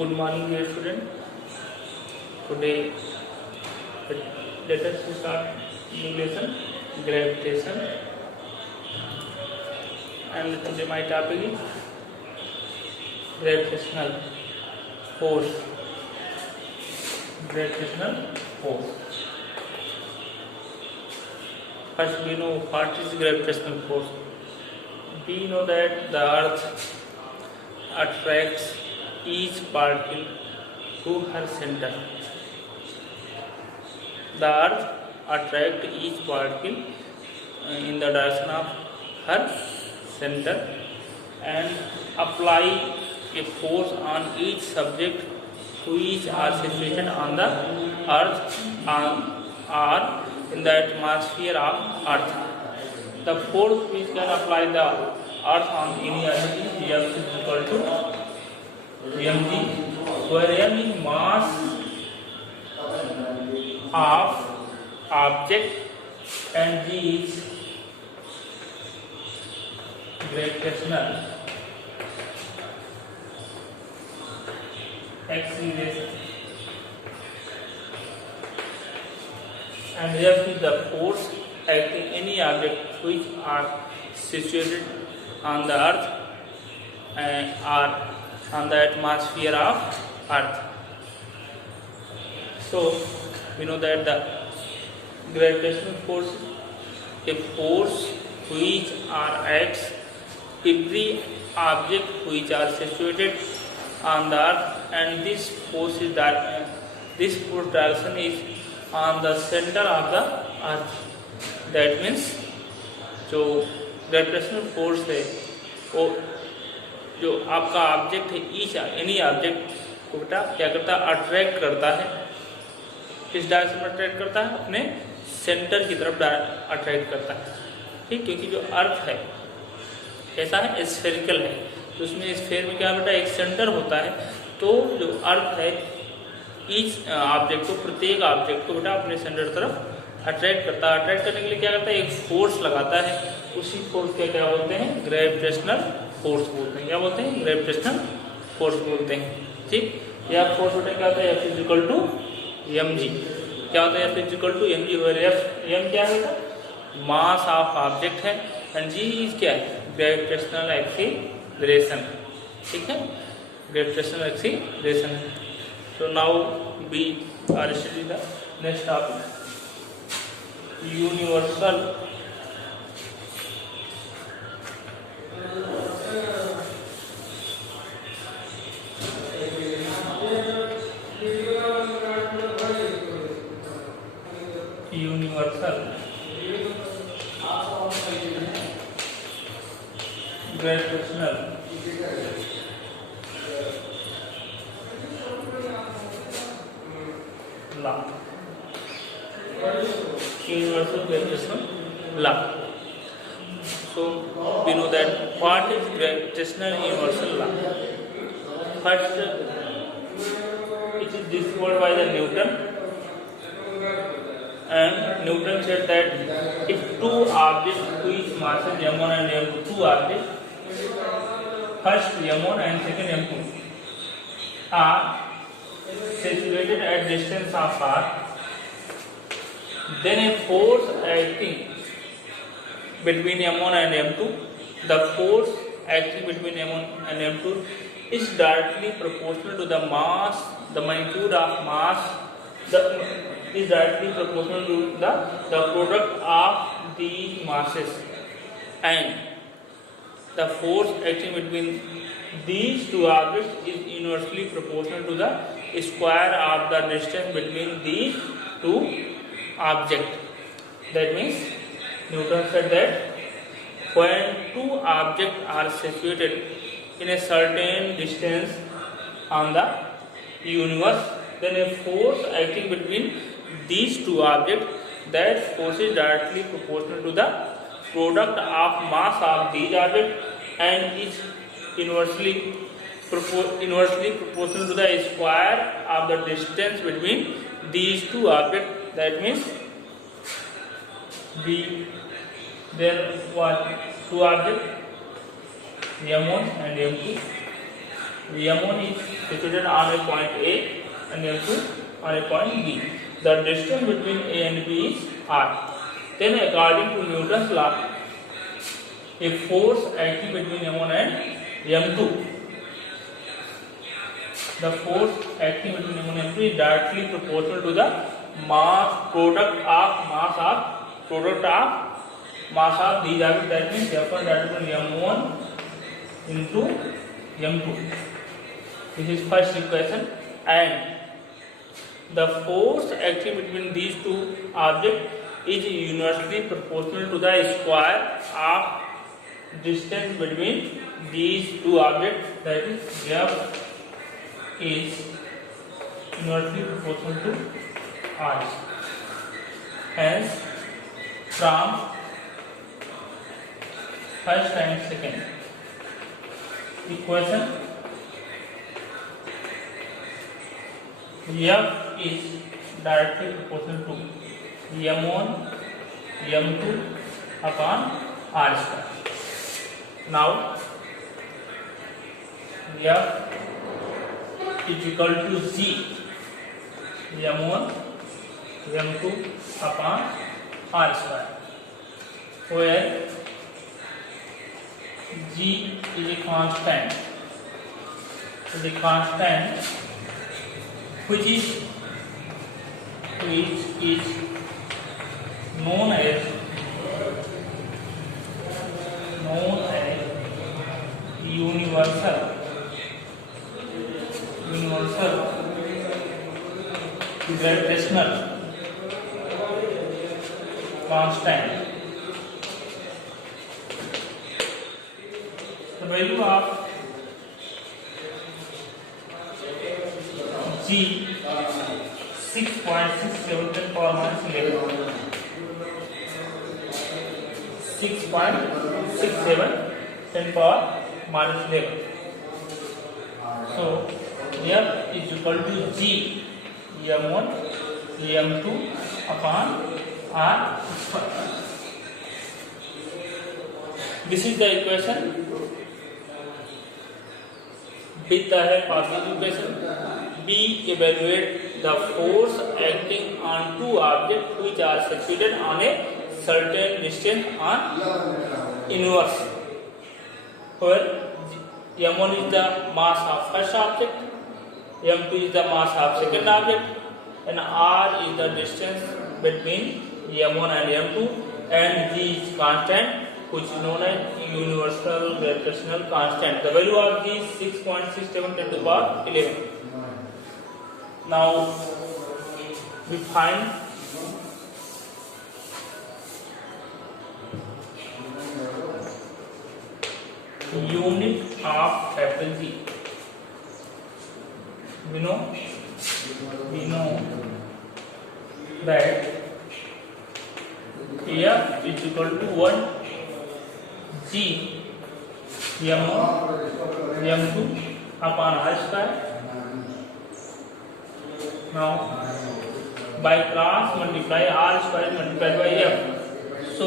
Good morning, dear student. Today, let us start new lesson, gravitation. And today my topic is gravitational force. Gravitational force. First, we know what is gravitational force. We know that the Earth attracts each particle to her center. The Earth attracts each particle in the direction of her center and apply a force on each subject which are situated on the Earth or in the atmosphere of Earth. The force which can apply the Earth on any object is equal to mg, where m is mass of object and g is gravitational acceleration, and f is the force acting any object which are situated on the Earth or on the atmosphere of Earth. So we know that the gravitational force is a force which acts every object which are situated on the Earth, and this force direction is on the center of the Earth. That means जो gravitational force है वो जो आपका object है each any object को बेटा क्या करता है, अट्रैक्ट करता है. किस डायरेक्शन में अट्रैक्ट करता है? अपने सेंटर की तरफ अट्रैक्ट करता है. ठीक, क्योंकि जो अर्थ है कैसा है, स्फेरिकल है, तो उसमें स्फेयर में क्या बेटा एक सेंटर होता है. तो जो अर्थ है ईच ऑब्जेक्ट को, प्रत्येक ऑब्जेक्ट को बेटा अपने सेंटर तरफ अट्रैक्ट करता है. अट्रैक्ट करने के लिए क्या करता है, एक फोर्स लगाता है. उसी फोर्स को क्या बोलते हैं? ग्रेविटेशनल फोर्स बोलते हैं. क्या बोलते हैं? ग्रेविटेशनल फोर्स बोलते हैं. ठीक, यह फोर्स होता है क्या होता है, F is equal to M G. क्या होता है? F is equal to M G, और एम क्या है? मास ऑफ ऑब्जेक्ट है, एंड जी इज क्या है? Gravitational acceleration. ठीक है, ग्रेविटेशनल एक्सीलरेशन है. तो now we are study the next topic, universal gravitational law. Universal gravitational law. So we know that what is gravitational universal law. First, it is discovered by the Newton, and Newton said that if two objects whose masses m1 and m2, two objects, first m1 and second m2, are situated at distance of r, then a force acting between m1 and m2, the force acting between m1 and m2 is directly proportional to the mass, the magnitude of mass, is directly proportional to the product of these masses, and the force acting between these two objects is inversely proportional to the square of the distance between these two object. That means Newton said that when two objects are situated in a certain distance on the universe, then a force acting between these two objects, that force is directly proportional to the product of mass of these objects and is inversely proportional to the square of the distance between these two objects. That means there was two objects m1 and m2, M1 is situated on a point A and M2 on a point B. The distance between A and B is r. Then according to Newton's law, a force acting between M1 and M2, the force acting between M1 and M2 is directly proportional to the product of mass of these objects. That means therefore that is M1 into M2. This is first equation. And the force acting between these two objects is universally proportional to the square of distance between these two objects. That is F is universally proportional to r. Hence from first and second equation, F is directly proportional to M1 M2 upon r square. Now F is equal to G M1 M2 upon r square, where G is a constant, which is known as universal gravitational constant. The value of G 6.67 10 power minus 11. 6.67 10 power minus 11. So F is equal to G M1 M2 upon r square. This is the equation with the help of this equation. We evaluate the force acting on two objects which are situated on a certain distance on inverse, where M1 is the mass of first object, M2 is the mass of second object, and r is the distance between M1 and M2, and G is constant, which is known as universal gravitational constant. The value of G is 6.67 10 to the power 11. Now we find unit of capital G. We know that F is equal to 1 G M1 M2 upon r square. Now by cross multiply, r square multiplied by F. So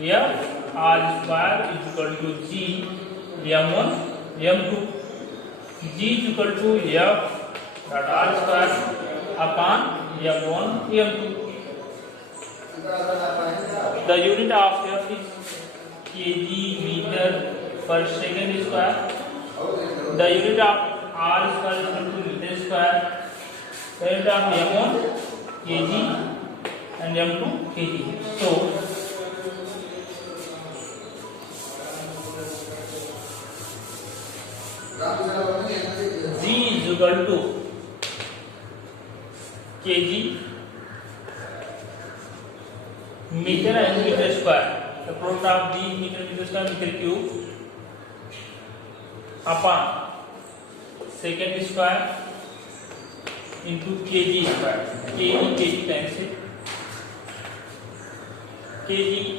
F r square is equal to G M1 M2. G is equal to F that r square upon M1 M2. The unit of F is kg meter per second square. The unit of r square is equal to meter square. The unit of M1 kg and M2 kg. So G is equal to kg meter and meter square. The product of these meter square meter cube upon second square into kg square. Kg times it. Kg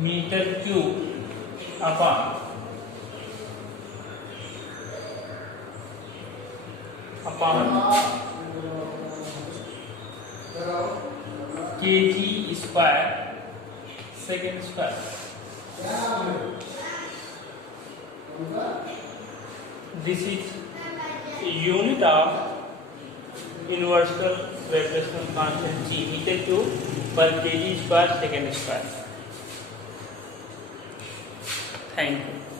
meter cube upon kg square second square. This is unit of universal gravitational constant G equal to per kg square second square. Thank you.